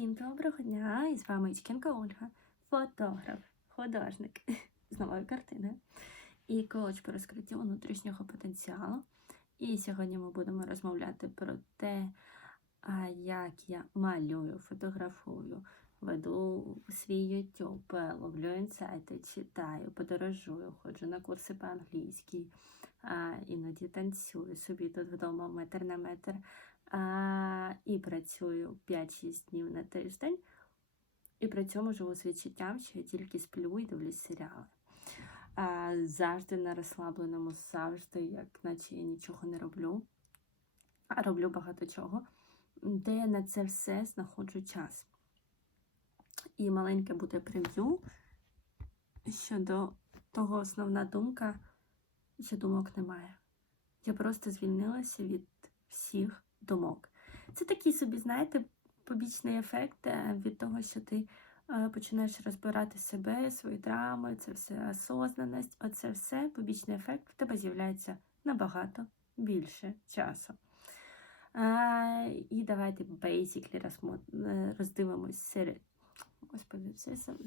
Всім доброго дня! І з вами Ічкенко Ольга, фотограф, художник з новою картиною і коуч по розкриттю внутрішнього потенціалу. І сьогодні ми будемо розмовляти про те, як я малюю, фотографую, веду свій YouTube, ловлю інсайти, читаю, подорожую, ходжу на курси по-англійськи, іноді танцюю собі тут вдома метр на метр. А, і працюю 5-6 днів на тиждень. І при цьому живу з відчуттям, що я тільки сплю і дивлюсь серіали. А, завжди на розслабленому, завжди, як наче я нічого не роблю, а роблю багато чого, де я на це все знаходжу час. І маленьке буде прев'ю щодо того основна думка, що думок немає. Я просто звільнилася від всіх думок. Це такий собі, знаєте, побічний ефект е, від того, що ти е, починаєш розбирати себе, свої драми, це все осознаність, оце все побічний ефект в тебе з'являється набагато більше часу. А, і давайте basically розмо- роздивимось серед. Господи, це сам-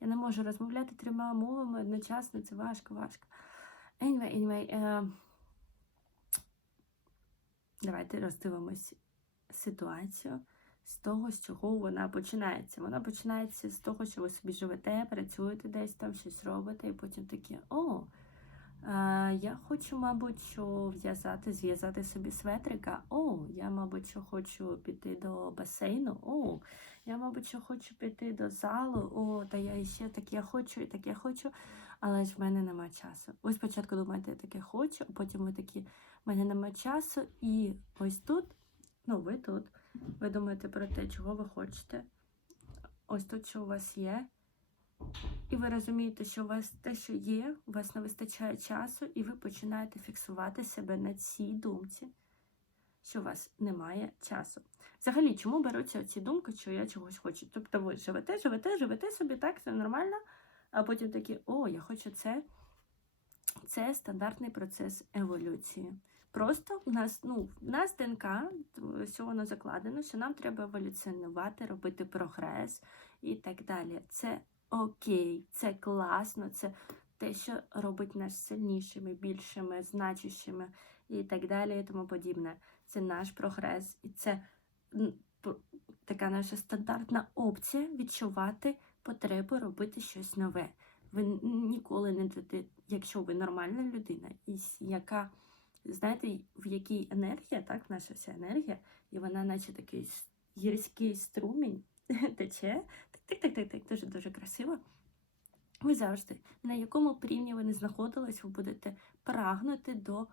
я не можу розмовляти трьома мовами одночасно, це важко, важко. Anyway, anyway, е, Давайте роздивимось ситуацію з того, з чого вона починається. Вона починається з того, що ви собі живете, працюєте десь там, щось робите, і потім такі, о, а, я хочу, мабуть, що в'язати, зв'язати собі светрика. О, я, мабуть, що хочу піти до басейну. О, я, мабуть, що хочу піти до залу. О, та я ще так я хочу, і так я хочу, але ж в мене нема часу. Ви спочатку думаєте, я таке хочу, а потім ви такі. Мене немає часу, і ось тут, ну ви тут, ви думаєте про те, чого ви хочете. Ось тут, що у вас є. І ви розумієте, що у вас те, що є, у вас не вистачає часу, і ви починаєте фіксувати себе на цій думці, що у вас немає часу. Взагалі, чому беруться ці думки, що я чогось хочу? Тобто ви живете, живете, живете собі, так, все нормально, а потім такі, о, я хочу це. Це стандартний процес еволюції. Просто в нас, ну, в нас ДНК, все воно закладено, що нам треба еволюціонувати, робити прогрес і так далі. Це окей, це класно, це те, що робить нас сильнішими, більшими, значущими і так далі, і тому подібне. Це наш прогрес, і це така наша стандартна опція відчувати потребу робити щось нове. Ви ніколи не якщо ви нормальна людина, яка, знаєте, в якій енергія, так, наша вся енергія, і вона, наче такий гірський струмінь тече, так, так, так, так, дуже дуже красиво. Ви завжди, на якому рівні ви не знаходились, ви будете прагнути до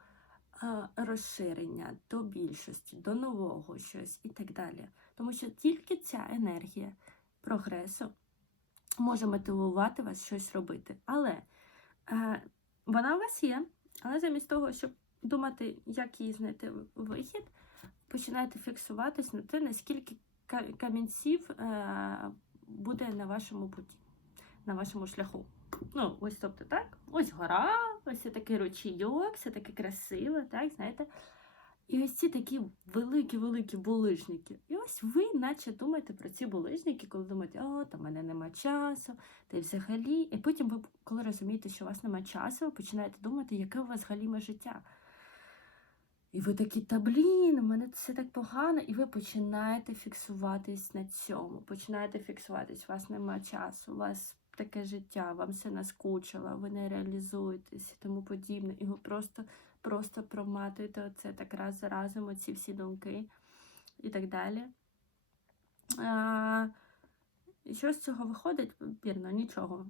е, розширення, до більшості, до нового щось і так далі. Тому що тільки ця енергія прогресу може мотивувати вас щось робити. Але е, вона у вас є, але замість того, щоб думати, як її знайти вихід, починаєте фіксуватись на те, наскільки камінців е, буде на вашому путі, на вашому шляху. Ну, ось тобто так, ось гора, ось такий ручійок, все таке красиве, так, знаєте. І ось ці такі великі-великі булижники. І ось ви, наче думаєте про ці булижники, коли думаєте, о, там мене нема часу, та й взагалі. І потім ви, коли розумієте, що у вас нема часу, ви починаєте думати, яке у вас галіме життя. І ви такі, та блін, у мене все так погано, і ви починаєте фіксуватись на цьому. Починаєте фіксуватись, у вас нема часу, у вас таке життя, вам все наскучило, ви не реалізуєтесь і тому подібне. І ви просто, просто проматуєте оце так раз за разом, оці всі думки і так далі. А, і що з цього виходить? Вірно, нічого.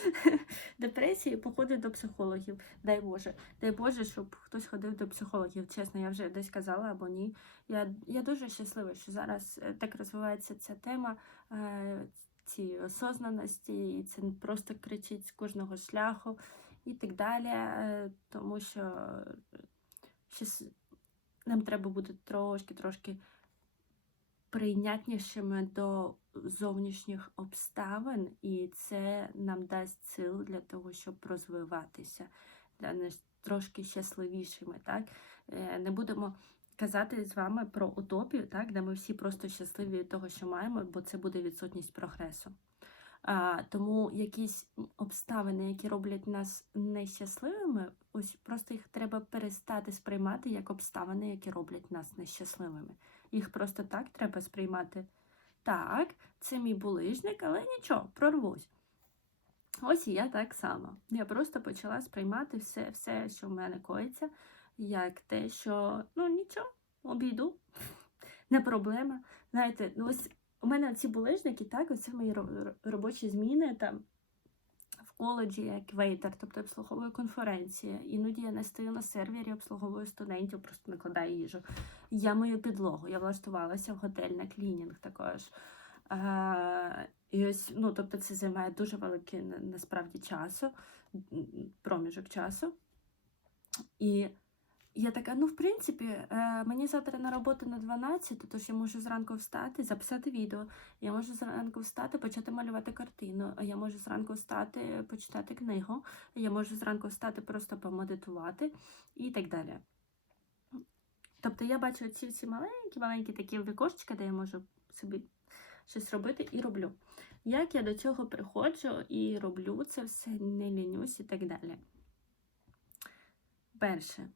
Депресія. І походи до психологів. Дай Боже. Дай Боже, щоб хтось ходив до психологів. Чесно, я вже десь казала або ні. Я, я дуже щаслива, що зараз е, так розвивається ця тема. е, Ці осознаності, і це просто кричить з кожного шляху і так далі. е, Тому що нам треба бути трошки-трошки прийнятнішими до зовнішніх обставин, і це нам дасть сил для того, щоб розвиватися, для нас трошки щасливішими. Так? Е, Не будемо казати з вами про утопію, так, де ми всі просто щасливі від того, що маємо, бо це буде відсутність прогресу. А, тому якісь обставини, які роблять нас нещасливими, ось просто їх треба перестати сприймати як обставини, які роблять нас нещасливими. Їх просто так треба сприймати. Так, це мій булижник, але нічого, прорвусь. Ось і я так само. Я просто почала сприймати все, все, що в мене коїться, як те, що ну нічого, обійду, не проблема. Знаєте, ну ось у мене ці булижники, так, оце мої робочі зміни там коледжі як вейтер, тобто обслуговую конференції. Іноді я не стою на сервері, обслуговую студентів, просто накладаю їжу. Я мою підлогу, я влаштувалася в готель на клінінг також. А, і ось, ну, тобто це займає дуже великий насправді часу, проміжок часу. І я така, ну, в принципі, е, мені завтра на роботу на 12, тож я можу зранку встати, записати відео. Я можу зранку встати, почати малювати картину. Я можу зранку встати, почитати книгу. Я можу зранку встати, просто помедитувати і так далі. Тобто я бачу ці всі маленькі-маленькі такі вікошечка, де я можу собі щось робити і роблю. Як я до цього приходжу і роблю це все, не лінюсь і так далі. Перше,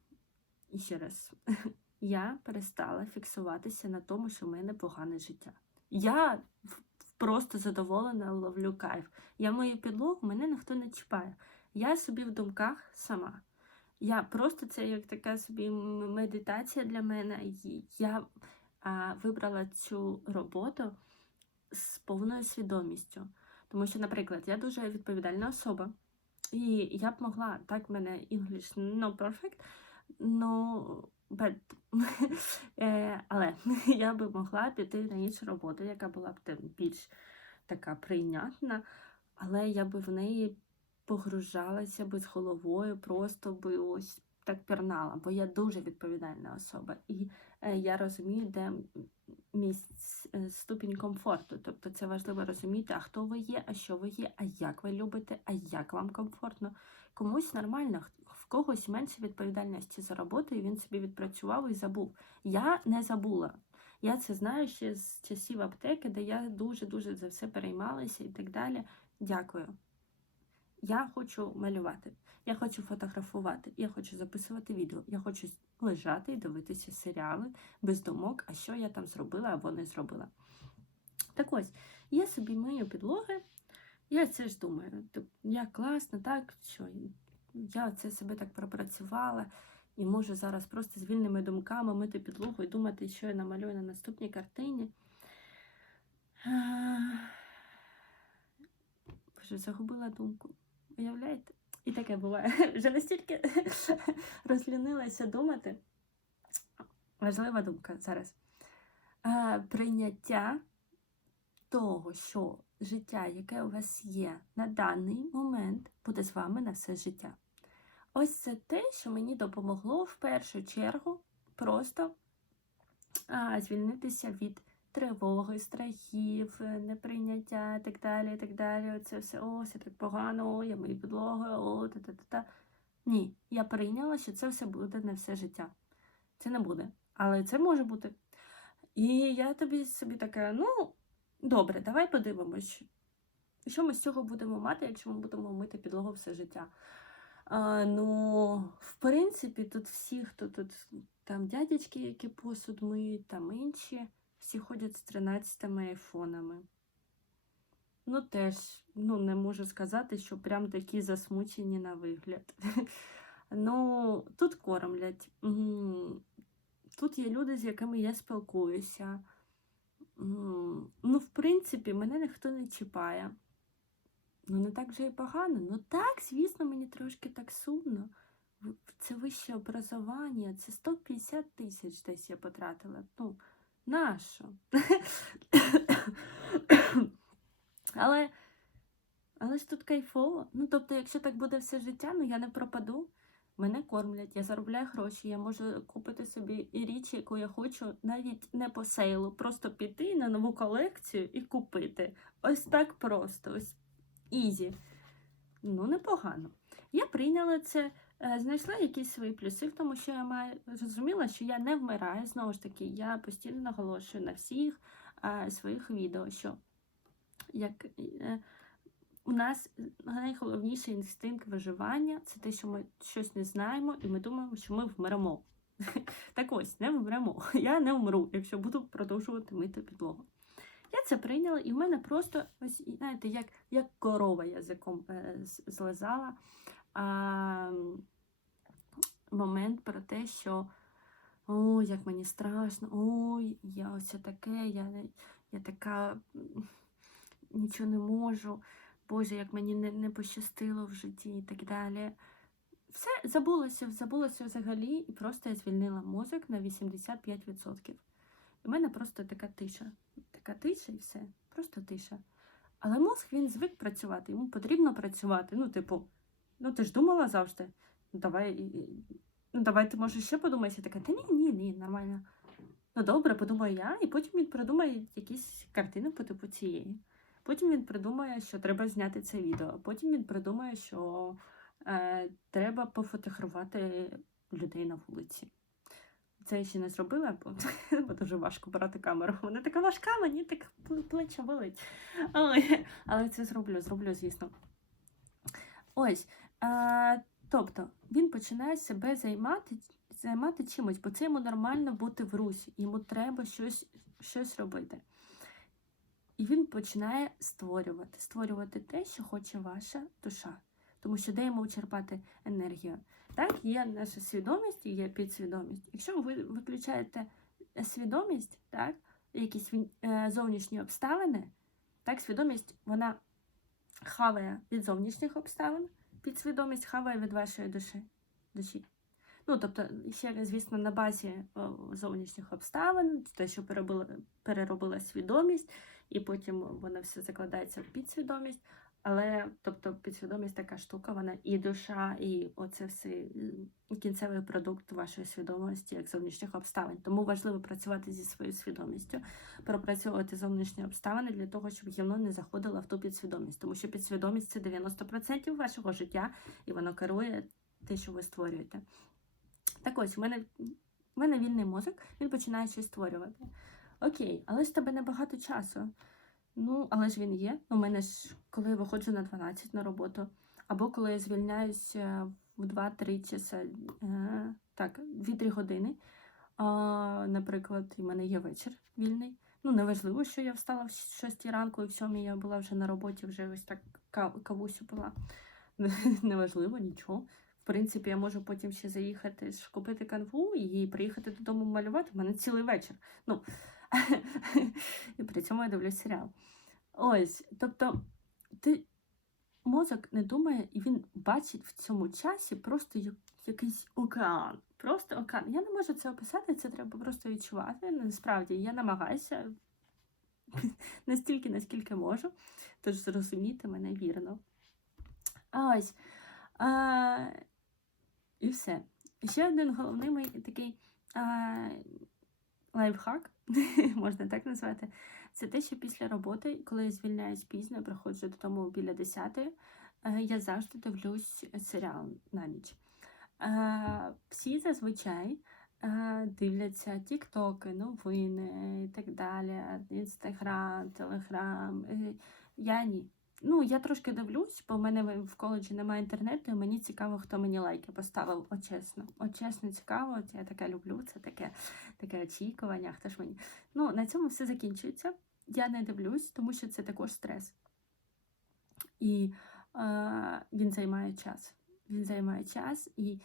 і ще раз, я перестала фіксуватися на тому, що в мене погане життя. Я просто задоволена, ловлю кайф. Я мою підлогу, мене ніхто не чіпає. Я собі в думках сама. Я просто це як така собі медитація для мене. Я а, вибрала цю роботу з повною свідомістю. Тому що, наприклад, я дуже відповідальна особа, і я б могла, так, мене English no perfect, ну, but, е, але я би могла піти на іншу роботу, яка була б тим більш така прийнятна, але я би в неї погружалася би з головою, просто би ось так пірнала, бо я дуже відповідальна особа. І е, я розумію, де мій е, ступінь комфорту. Тобто це важливо розуміти, а хто ви є, а що ви є, а як ви любите, а як вам комфортно. Комусь нормально, когось менше відповідальності за роботу, і він собі відпрацював і забув. Я не забула. Я це знаю ще з часів аптеки, де я дуже-дуже за все переймалася і так далі. Дякую. Я хочу малювати, я хочу фотографувати, я хочу записувати відео, я хочу лежати і дивитися серіали без думок, а що я там зробила або не зробила. Так ось, я собі мию підлоги, я це ж думаю, як класно, так, що я це себе так пропрацювала і можу зараз просто з вільними думками мити підлогу і думати, що я намалюю на наступній картині. Боже, загубила думку. Уявляєте? І таке буває. Вже настільки розлінилася думати. Важлива думка зараз. Прийняття того, що життя, яке у вас є на даний момент, буде з вами на все життя. Ось це те, що мені допомогло в першу чергу просто а, звільнитися від тривоги, страхів, е, неприйняття і так далі. і так далі. Це все о, все так погано, о, я мої підлоги, о, та-та-та-та. Ні, я прийняла, що це все буде не все життя. Це не буде. Але це може бути. І я тобі собі така, ну, добре, давай подивимось, що ми з цього будемо мати, якщо ми будемо мити підлогу все життя. Ну, в принципі, тут всі, хто тут там дядечки, які посуд миють, там інші, всі ходять з 13 айфонами. Ну, теж, ну, не можу сказати, що прям такі засмучені на вигляд. Ну, тут кормлять. Тут є люди, з якими я спілкуюся. Ну, в принципі, мене ніхто не чіпає. Ну, не так вже і погано. Ну так, звісно, мені трошки так сумно. Це вище образування, це 150 тисяч десь я потратила. Ну, нащо? але, але ж тут кайфово. Ну, тобто, якщо так буде все життя, ну я не пропаду. Мене кормлять, я заробляю гроші, я можу купити собі і річ, яку я хочу, навіть не по сейлу, просто піти на нову колекцію і купити. Ось так просто, ось ізі. Ну, непогано. Я прийняла це. е, знайшла якісь свої плюси в тому, що я маю зрозуміла, що я не вмираю. Знову ж таки, я постійно наголошую на всіх е, своїх відео, що як е, у нас найголовніший інстинкт виживання це те, що ми щось не знаємо, і ми думаємо, що ми вмремо. Так ось, не вмремо. Я не вмру, якщо буду продовжувати мити підлогу. Я це прийняла, і в мене просто ось, знаєте, як, як корова язиком е, злизала а, момент про те, що ой, як мені страшно, ой, я ось таке, я, я така нічого не можу. Боже, як мені не, не пощастило в житті і так далі. Все забулося, забулося взагалі, і просто я звільнила мозок на 85%. І в мене просто така тиша. Така тиша і все. Просто тиша. Але мозк він звик працювати, йому потрібно працювати. Ну, типу, ну ти ж думала завжди. Ну, давай, ну, давай ти може ще подумаєш. Я та ні, ні, ні, нормально. Ну добре, подумаю я, і потім він придумає якісь картини по типу цієї. Потім він придумає, що треба зняти це відео. Потім він придумає, що е, треба пофотографувати людей на вулиці. Це я ще не зробила, бо, бо дуже важко брати камеру. Вона така важка, мені так пл- плече болить. Ой, але це зроблю, зроблю, звісно. Ось. Е, тобто він починає себе займати, займати чимось, бо це йому нормально бути в русі, йому треба щось, щось робити. І він починає створювати, створювати те, що хоче ваша душа. Тому що де йому черпати енергію? Так, є наша свідомість і є підсвідомість. Якщо ви виключаєте свідомість, так, якісь е, зовнішні обставини, так, свідомість вона хаває від зовнішніх обставин, підсвідомість хаває від вашої душі. душі. Ну, тобто, ще, звісно, на базі зовнішніх обставин, те, що переробила, переробила свідомість, і потім воно все закладається в підсвідомість. Але тобто підсвідомість така штука, вона і душа, і оце все кінцевий продукт вашої свідомості, як зовнішніх обставин. Тому важливо працювати зі своєю свідомістю, пропрацьовувати зовнішні обставини для того, щоб гівно не заходило в ту підсвідомість. Тому що підсвідомість це 90% вашого життя, і воно керує те, що ви створюєте. Так ось, у мене, у мене вільний мозок, він починає щось створювати. Окей, але ж тебе небагато часу. Ну, але ж він є. У мене ж, коли я виходжу на 12 на роботу, або коли я звільняюся в 2-3 часа, е, так, 2-3 години. Наприклад, у мене є вечір вільний. Ну, неважливо, що я встала в 6 ранку і в 7 я була вже на роботі, вже ось так кавусю пила. Неважливо, нічого. В принципі, я можу потім ще заїхати купити канву і приїхати додому малювати. У мене цілий вечір. Ну, і при цьому я дивлюсь серіал. Ось, тобто, ти мозок не думає, і він бачить в цьому часі просто якийсь океан. Просто океан. Я не можу це описати, це треба просто відчувати. Насправді, я намагаюся настільки, наскільки можу, тож зрозуміти мене вірно. Ось. А, і все. Ще один головний мій такий а, лайфхак, можна так назвати, це те, що після роботи, коли я звільняюсь пізно, приходжу додому біля 10, я завжди дивлюсь серіал на ніч. Е, Всі зазвичай е, дивляться тіктоки, новини і так далі, інстаграм, телеграм. Е, Я ні. Ну, я трошки дивлюсь, бо в мене в коледжі немає інтернету, і мені цікаво, хто мені лайки поставив. От чесно. От чесно цікаво, я таке люблю, це таке, таке очікування, хто ж мені. Ну, на цьому все закінчується. Я не дивлюсь, тому що це також стрес. І е, він займає час. Він займає час і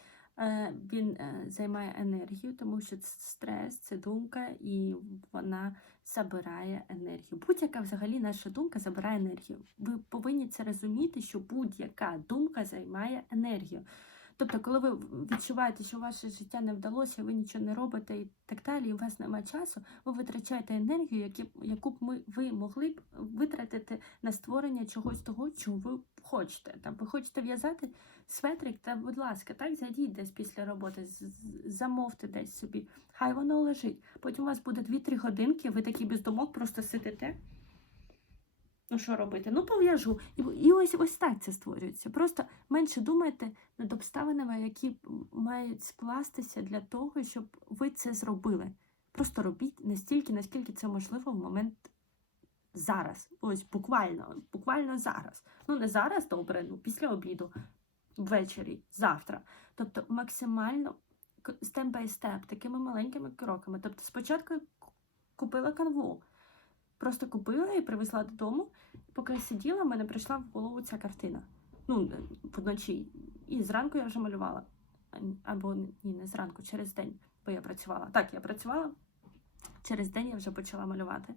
він е, займає енергію, тому що стрес це думка, і вона забирає енергію. Будь-яка взагалі наша думка забирає енергію. Ви повинні це розуміти, що будь-яка думка займає енергію. Тобто, коли ви відчуваєте, що ваше життя не вдалося, ви нічого не робите і так далі, і у вас немає часу, ви витрачаєте енергію, яку б ми, ви могли б витратити на створення чогось того, чого ви хочете. Там ви хочете в'язати светрик, та, будь ласка, так зайдіть десь після роботи, замовте десь собі. Хай воно лежить. Потім у вас буде 2-3 годинки, ви такі без думок просто сидите. Ну, що робити? Ну, пов'яжу. І, ось ось так це створюється. Просто менше думайте над обставинами, які мають скластися для того, щоб ви це зробили. Просто робіть настільки, наскільки це можливо в момент зараз. Ось буквально, буквально зараз. Ну, не зараз, добре, ну після обіду, ввечері, завтра. Тобто максимально степ бай степ, такими маленькими кроками. Тобто, спочатку купила канву. Просто купила і привезла додому. Поки я сиділа, в мене прийшла в голову ця картина. Ну, вночі. І зранку я вже малювала. Або ні, не зранку, через день, бо я працювала. Так, я працювала. Через день я вже почала малювати.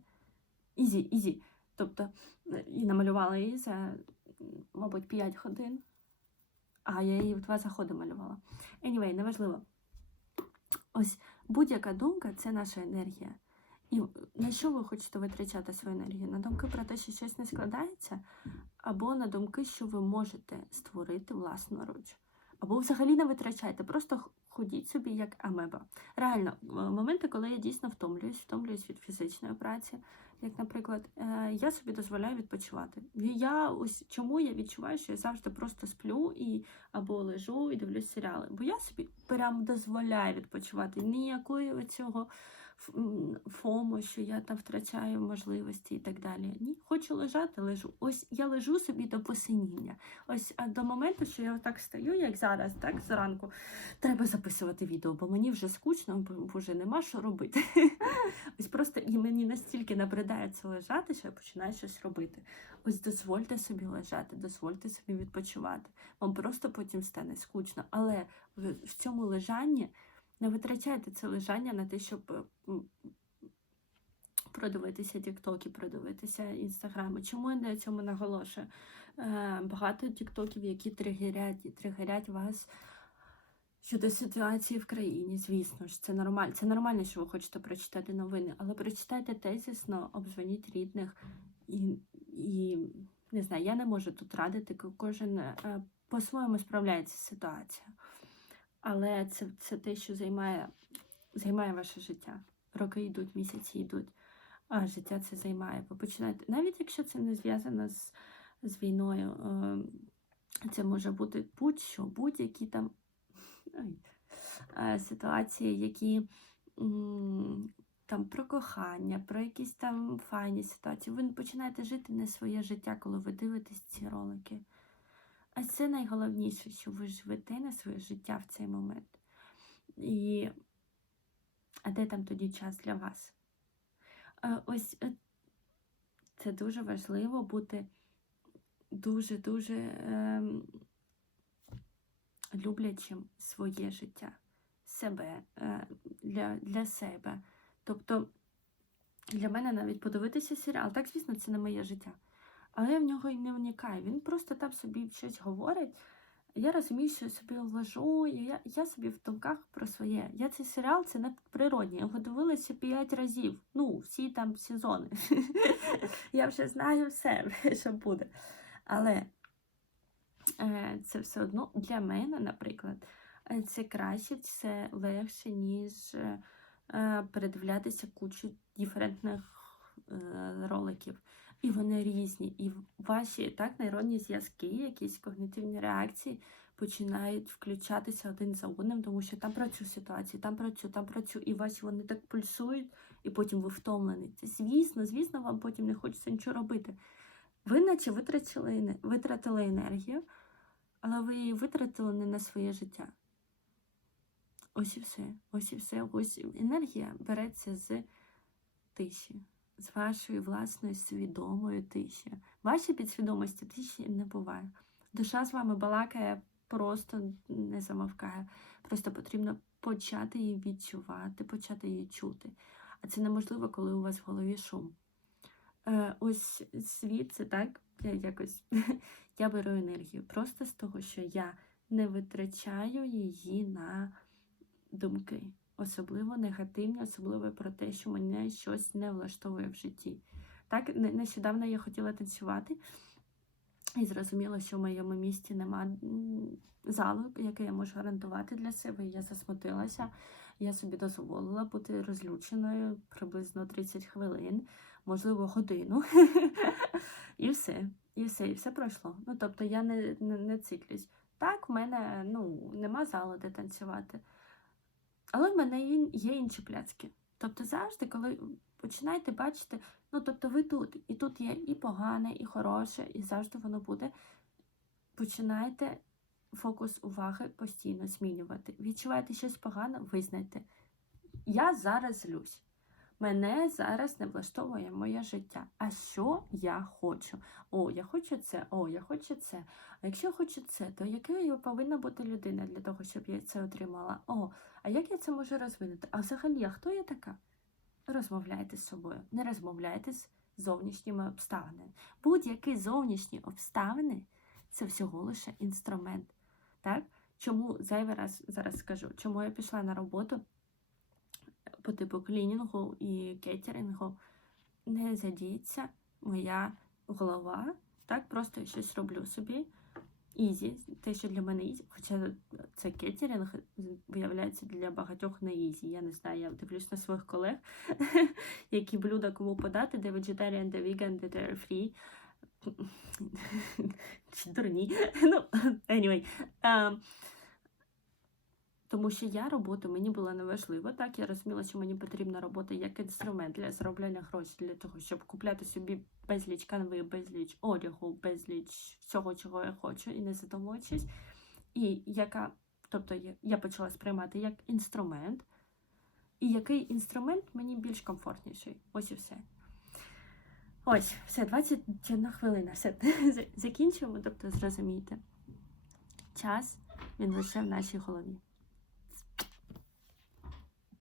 Ізі, ізі. Тобто, і намалювала її за, мабуть, 5 годин. А я її в два заходи малювала. Anyway, неважливо. Ось будь-яка думка це наша енергія. І на що ви хочете витрачати свою енергію? На думки про те, що щось не складається, або на думки, що ви можете створити власноруч. Або взагалі не витрачайте, просто ходіть собі як амеба. Реально, моменти, коли я дійсно втомлююсь, втомлююсь від фізичної праці, як, наприклад, е, я собі дозволяю відпочивати. Я ось чому я відчуваю, що я завжди просто сплю і або лежу і дивлюсь серіали. Бо я собі прям дозволяю відпочивати. Ніякої оцього фому, що я там втрачаю можливості і так далі. Ні, хочу лежати, лежу. Ось я лежу собі до посиніння. Ось до моменту, що я отак стою, як зараз, так зранку, треба записувати відео, бо мені вже скучно, бо вже нема що робити. Ось просто і мені настільки набридає це лежати, що я починаю щось робити. Ось дозвольте собі лежати, дозвольте собі відпочивати. Вам просто потім стане скучно. Але в цьому лежанні. Не витрачайте це лежання на те, щоб е, продивитися тіктоки, продивитися інстаграми. Чому я на цьому наголошую? Е, багато тіктоків, які тригерять, тригерять вас щодо ситуації в країні. Звісно ж, це нормально. Це нормально, що ви хочете прочитати новини, але прочитайте тезісно, обзвоніть рідних і, і не знаю, я не можу тут радити, кожен е, по-своєму справляється з ситуацією. Але це це те, що займає займає ваше життя. Роки йдуть, місяці йдуть, а життя це займає. Ви починаєте, навіть якщо це не зв'язано з з війною, ем, це може бути будь-що, будь-які там ситуації, які там про кохання, про якісь там файні ситуації. Ви починаєте жити не своє життя, коли ви дивитесь ці ролики. А це найголовніше, що ви живете на своє життя в цей момент. І а де там тоді час для вас? Ось е, це дуже важливо бути дуже-дуже е, люблячим своє життя, себе, е, для, для себе. Тобто для мене навіть подивитися серіал. Так, звісно, це не моє життя але в нього й не вникаю. Він просто там собі щось говорить. Я розумію, що я собі лежу, я я собі в думках про своє. Я цей серіал це не природній. Я його дивилася п'ять разів. Ну, всі там сезони. Я вже знаю все, що буде. Але е, це все одно для мене, наприклад, е, це краще, це легше, ніж е, передивлятися кучу диферентних е, роликів. І вони різні. І ваші так нейронні зв'язки, якісь когнитивні реакції починають включатися один за одним, тому що там про цю ситуацію, там про цю, там про цю, і ваші вони так пульсують, і потім ви втомлені. Це звісно, звісно, вам потім не хочеться нічого робити. Ви наче витратили, витратили енергію, але ви її витратили не на своє життя. Ось і все. Ось і все. Ось енергія береться з тиші з вашої власної свідомої тиші. Вашій підсвідомості тиші не буває. Душа з вами балакає, просто не замовкає. Просто потрібно почати її відчувати, почати її чути. А це неможливо, коли у вас в голові шум. Е, Ось світ це так, я якось я беру енергію просто з того, що я не витрачаю її на думки особливо негативні, особливо про те, що мене щось не влаштовує в житті. Так, нещодавно я хотіла танцювати і зрозуміла, що в моєму місті нема залу, який я можу гарантувати для себе. Я засмутилася. Я собі дозволила бути розлюченою приблизно 30 хвилин, можливо, годину. і все. І все, і все пройшло. Ну, тобто я не, не, не циклюсь. Так, в мене ну, нема залу, де танцювати. Але в мене є, інші пляцки. Тобто завжди, коли починаєте бачити, ну тобто ви тут, і тут є і погане, і хороше, і завжди воно буде. Починайте фокус уваги постійно змінювати. Відчуваєте щось погане, визнайте. Я зараз злюсь. Мене зараз не влаштовує моє життя. А що я хочу? О, я хочу це, о, я хочу це. А якщо я хочу це, то якою повинна бути людина для того, щоб я це отримала? О, а як я це можу розвинути? А взагалі, а хто я така? Розмовляйте з собою, не розмовляйте з зовнішніми обставинами. Будь-які зовнішні обставини це всього лише інструмент. Так? Чому зайвий раз зараз скажу, чому я пішла на роботу по типу клінінгу і кетерінгу, не задіється моя голова. Так, просто я щось роблю собі. Ізі, те, що для мене ізі, хоча це кетерінг, виявляється для багатьох не ізі. Я не знаю, я дивлюсь на своїх колег, які блюда кому подати, де vegetarian, де vegan, де dairy. Чи дурні. Ну, anyway. А, тому що я роботу мені було неважливо. Так, я розуміла, що мені потрібна робота як інструмент для заробляння грошей, для того, щоб купляти собі безліч канви, безліч одягу, безліч всього, чого я хочу, і не задумуючись. І яка, тобто я, почала сприймати як інструмент, і який інструмент мені більш комфортніший. Ось і все. Ось, все, 21 хвилина. Все, закінчуємо, тобто зрозумійте. Час він лише в нашій голові.